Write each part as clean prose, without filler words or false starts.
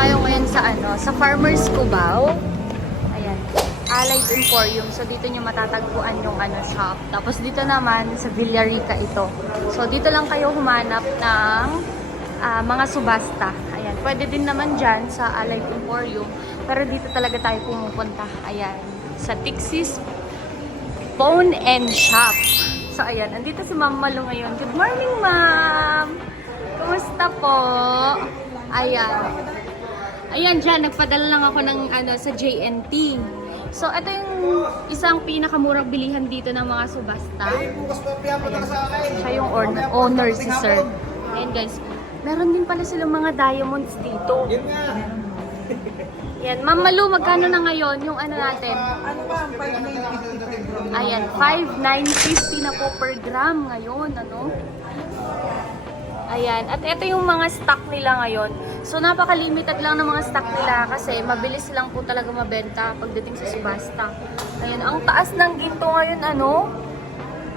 tayo ngayon sa sa Farmers Cubao. Ayan, Allied Emporium. So dito nyo matatagpuan yung shop. Tapos dito naman sa Villarica ito. So dito lang kayo humanap ng mga subasta. Ayan, pwede din naman dyan sa Allied Emporium. Pero dito talaga tayo pumupunta. Ayan, sa Tixis Phone and Shop. So ayan, andito si Ma'am Malu ngayon. Good morning, Ma'am! Kumusta po? Ayan. Ayan dyan, nagpadala lang ako ng sa JNT. So, ito yung isang pinakamurang bilihan dito ng mga subasta. Ayan. Siya yung owner si Sir. Ayan guys, meron din pala silang mga diamonds dito. Ayan, Ma'am Malu, magkano na ngayon yung natin? Ano ba? 5,950 per gram. Ayan, 5,950 na po per gram ngayon, Ayan, at ito yung mga stock nila ngayon. So, napaka-limited lang ng mga stock nila kasi mabilis lang po talaga mabenta pagdating sa subasta. Ayan, ang taas ng ginto ngayon,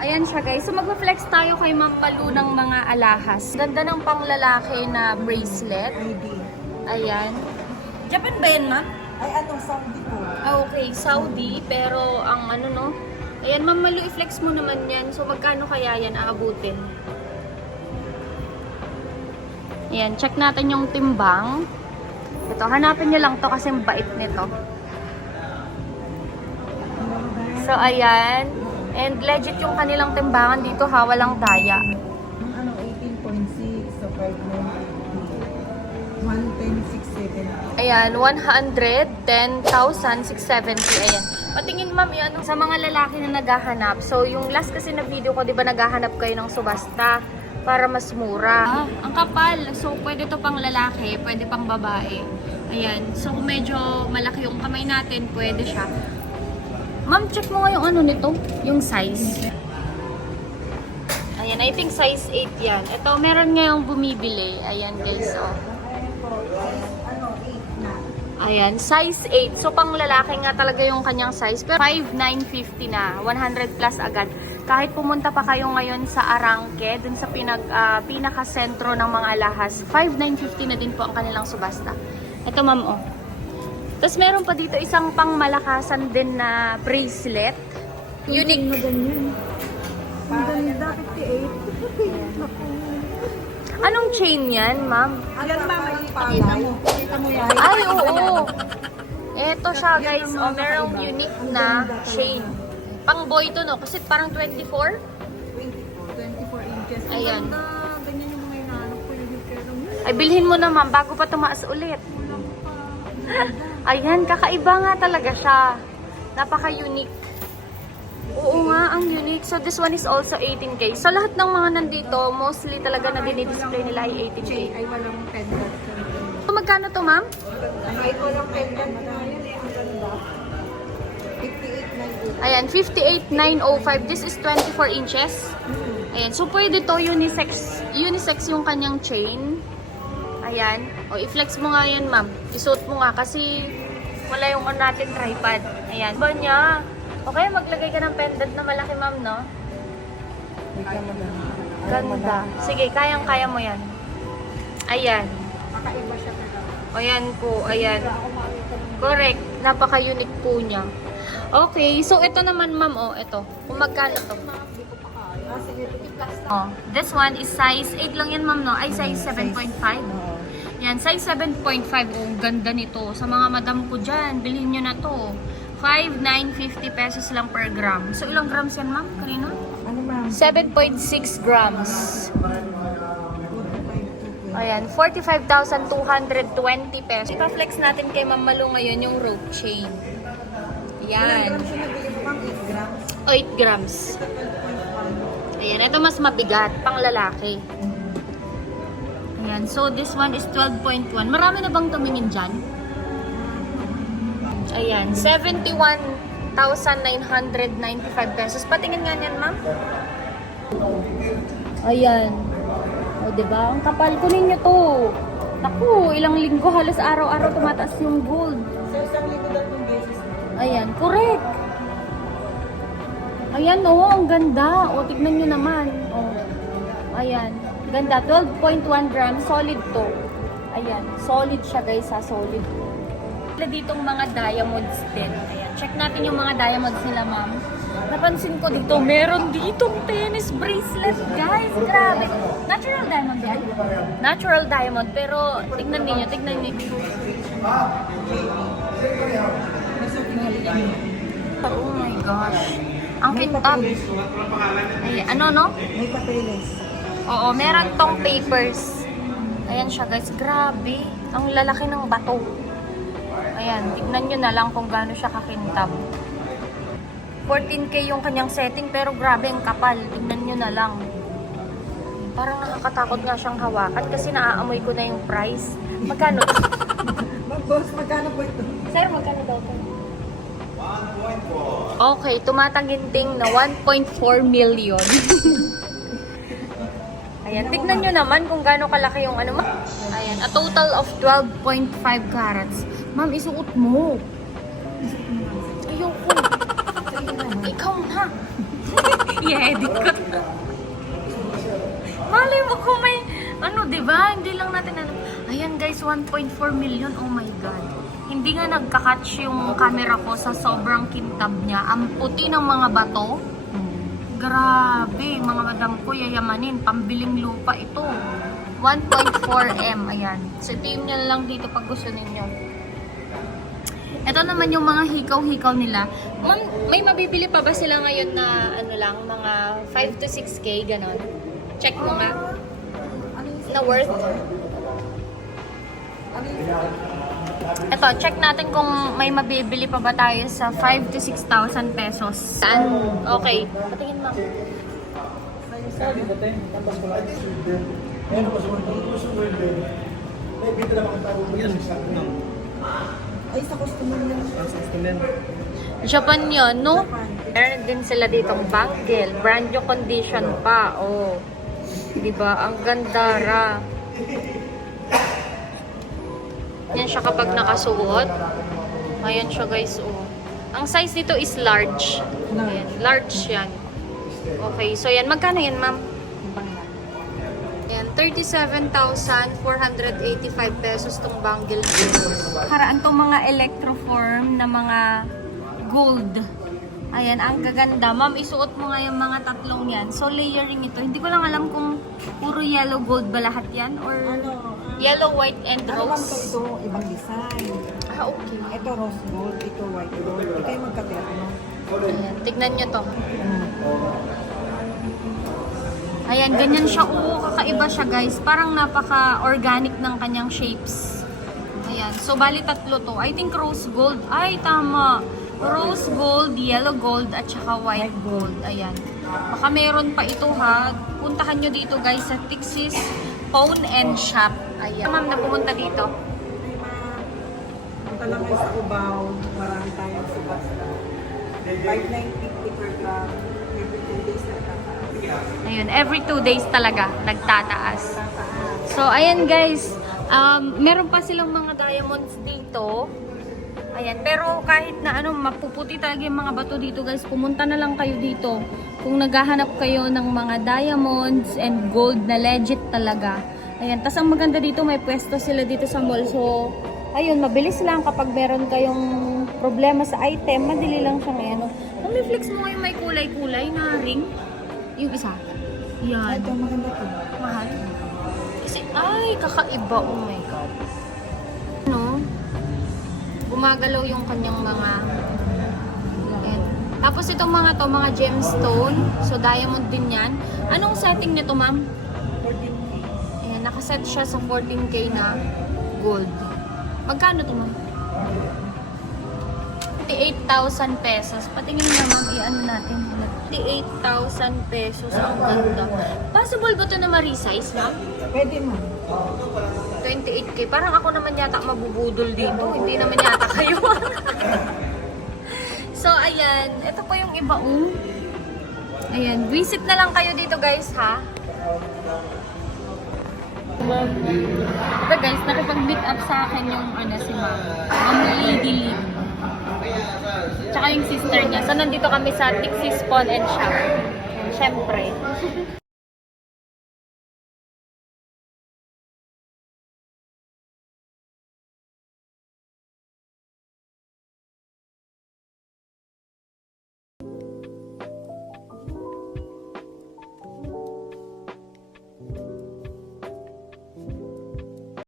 Ayan siya guys. So, mag-flex tayo kay Ma'am Malu ng mga alahas. Ganda ng panglalaki na bracelet. Ayan. Japan ba yan, ma'am? Ay, anong Saudi po? Okay, Saudi. Pero ang ayan, Ma'am Malu, i-flex mo naman yan. So, magkano kaya yan aabutin? Ayan, check natin yung timbang. Ito, hanapin nyo lang to kasi bait nito. So, ayan. And legit yung kanilang timbangan dito, walang daya. Yung 18.6, so 5,950. 110,670. Ayan, 110,670. Ayan. Patingin ma'am yan sa mga lalaki na naghahanap. So, yung last kasi na video ko, di ba naghahanap kayo ng subasta para mas mura. Ang kapal. So, pwede to pang lalaki, pwede pang babae. Ayan. So, kung medyo malaki yung kamay natin, pwede siya. Ma'am, check mo nga yung nito, yung size. Ayan, I think size 8 yan. Ito, meron ngayong bumibili. Ayan guys, Ayan, size 8. So, pang lalaki nga talaga yung kanyang size. Pero 5,950 na. 100 plus agad. Kahit pumunta pa kayo ngayon sa Arangke, dun sa pinaka-sentro ng mga alahas, 5,950 na din po ang kanilang subasta. Ito, ma'am, Tapos, meron pa dito isang pang malakasan din na bracelet. Unique. Ano ganyan? Ang ganda, 58. Anong chain yan, ma'am? Yan, ma'am, pakita mo. Pakita mo yan. Ay, oo. Ito siya, guys. Merong unique na chain. Pang boy to, no? Kasi parang 24. 24 inches. Ayan. Ganyan yung mga inaanap ko yung Ay, bilhin mo na, ma'am, bago pa tumaas ulit. Ayan, kakaiba nga talaga siya. Napaka-unique. Oo nga, ang unique. So, this one is also 18K. So, lahat ng mga nandito, mostly talaga na dinidisplay nila ay 18K. ay walang pendant. So, magkano to, ma'am? Kahit walang pendant na yun ang ganda. 58,980. Ayan, 58,905. This is 24 inches. Ayan, so pwede to unisex yung kanyang chain. Ayan. O, i-flex mo nga yan, ma'am. Isuot mo nga kasi wala yung natin tripod. Ayan. Ba niya? Okay, maglagay ka ng pendant na malaki, ma'am, no? Ganda. Sige, kayang-kaya mo yan. Ayan. Kakaiba siya talaga. Ayan po, ayan. Correct. Napaka-unique po niya. Okay, so ito naman, ma'am, ito. Kung magkano to? Sige, i-plus na. This one is size 8 lang yan, ma'am, no? Ay, size 7.5. Yan, size 7.5. Ganda nito. Sa mga madam ko dyan, bilhin nyo na to. 5,950 pesos lang per gram. So, ilang grams yan, ma'am? Kanina? Ano, ma'am? 7.6 grams. Ayan, 45,220 pesos. Ipa-flex natin kay Ma'am Malu ngayon yung rope chain. Yan. Ilang grams yung nabili mo, ma'am? 8 grams? 8 grams. Ayan, ito mas mabigat, pang lalaki. Ayan, so this one is 12.1. Marami na bang tumingin dyan? Ayan, 71,995 pesos. Patingin nga niyan, ma'am. Ayan. O, diba? Ang kapal. Kunin nyo to. Naku, ilang linggo halos araw-araw tumataas yung gold. So, isang linggo daw yung beses. Ayan, correct. Ayan, ang ganda. O, tignan nyo naman. O, ayan. Ganda. 12.1 grams. Solid to. Ayan, solid siya guys ha, solid. Wala ditong mga diamonds din. Ayan, check natin yung mga diamonds nila ma'am. Napansin ko dito, meron ditong tennis bracelet guys. Grabe. Natural diamond yan? Natural diamond, pero tignan niyo, tignan niyo. Oh my gosh. Ang kintab. Ay, ano no? May papeles. Oo, meron tong papers. Ayan siya guys, grabe. Ang lalaki ng bato. Ayan, tignan nyo na lang kung gaano siya kakintab. 14K yung kanyang setting, pero grabe ang kapal. Tignan nyo na lang. Parang nakakatakot nga siyang hawakan kasi naaamoy ko na yung price. Magkano? Boss, magkano po ito? Sir, magkano daw ito? Okay, tumataginting na 1.4 million. Ayan, tignan nyo naman kung gaano kalaki yung ano. Ayan, a total of 12.5 carats. Ma'am, isuot mo. Ayoko. Ikaw na. I-edit ko. Malay mo kung may, ano, diba? Hindi lang natin ano. Ayan guys, 1.4 million. Oh my God. Hindi nga nagka-catch yung camera ko sa sobrang kintab niya. Ang puti ng mga bato. Grabe, mga madam ko, yayamanin. Pambiling lupa ito. 1.4M, ayan. So, team nyo lang dito pag gusto ninyo. Ito naman yung mga hikaw-hikaw nila. Ma'am, may mabibili pa ba sila ngayon na, ano lang, mga 5 to 6K, ganon? Check mo nga. Na worth. Ito, check natin kung may mabibili pa ba tayo sa 5 to 6,000 pesos. Saan? Okay. Patingin mo. Ay, sa customer lang. Japan yun, no? Meron din sila ditong bangle. Brand new condition pa. Oh. Diba? Ang ganda ra. Yan siya kapag nakasuot. Ayan siya guys, oh. Ang size nito is large. Ayan, large yan. Okay, so yan. Magkano yan, ma'am? Ayan, 37,485 pesos tong bangle. Karaan tong mga electroform na mga gold. Ayan, ang gaganda. Ma'am, isuot mo nga yung mga tatlong yan. So, layering ito. Hindi ko lang alam kung puro yellow gold ba lahat yan? Or yellow, white, and Ano lang rose? ito, ibang design. Ah, okay. Ito rose gold, ito white gold. Ito yung magkapit, no? Ayan, tignan nyo to. Ayan, ganyan siya. Oo, kakaiba siya guys. Parang napaka-organic ng kanyang shapes. Ayan, so bali tatlo to. I think rose gold. Ay, tama. Rose gold, yellow gold, at saka white gold. Ayan. Baka meron pa ito ha. Puntahan nyo dito guys sa Tixis Pawn and Shop. Ayan. Ma'am, na pumunta dito. Punta lang kayo sa Cubao. Marami tayong subasta. 5,950 per gram. Every 2 days na tataas. Ayun, every 2 days talaga nagtataas. So, ayan guys. Meron pa silang mga diamonds dito. Ayan, pero kahit na ano, mapuputi talaga yung mga bato dito guys, pumunta na lang kayo dito. Kung naghahanap kayo ng mga diamonds and gold na legit talaga. Ayan, tas ang maganda dito, may pwesto sila dito sa mall. So, ayun, mabilis lang kapag meron kayong problema sa item, madali lang siya ngayon. Flex mo yung may kulay-kulay na ring. Yung isa. Yan. Ito, maganda to. Mahal. Kasi, ay, kakaiba. Oh my God. Ano? Gumagalaw yung kanyang mga ayan. Tapos itong mga to, mga gemstone. So, diamond din yan. Anong setting nito, ma'am? 14K. Ayan, nakaset siya sa 14K na gold. Magkano to, ma'am? 58,000 pesos. Patingin na, ma'am, i-ano natin. 58,000 pesos. Ang ganda. Possible ba ito na ma-resize, ma'am? Pwede mo. 28K. Parang ako naman yata mabubudol dito. Hindi naman yata kayo. So, ayan. Ito po yung iba. Ayan. Visit na lang kayo dito, guys, ha? Ito, guys. Nakipag-meet up sa akin yung ano si ma'am. Ma'am Lady Lee. Tsaka yung sister niya. So, nandito kami sa Tixis Pawn and Shop. Siyempre.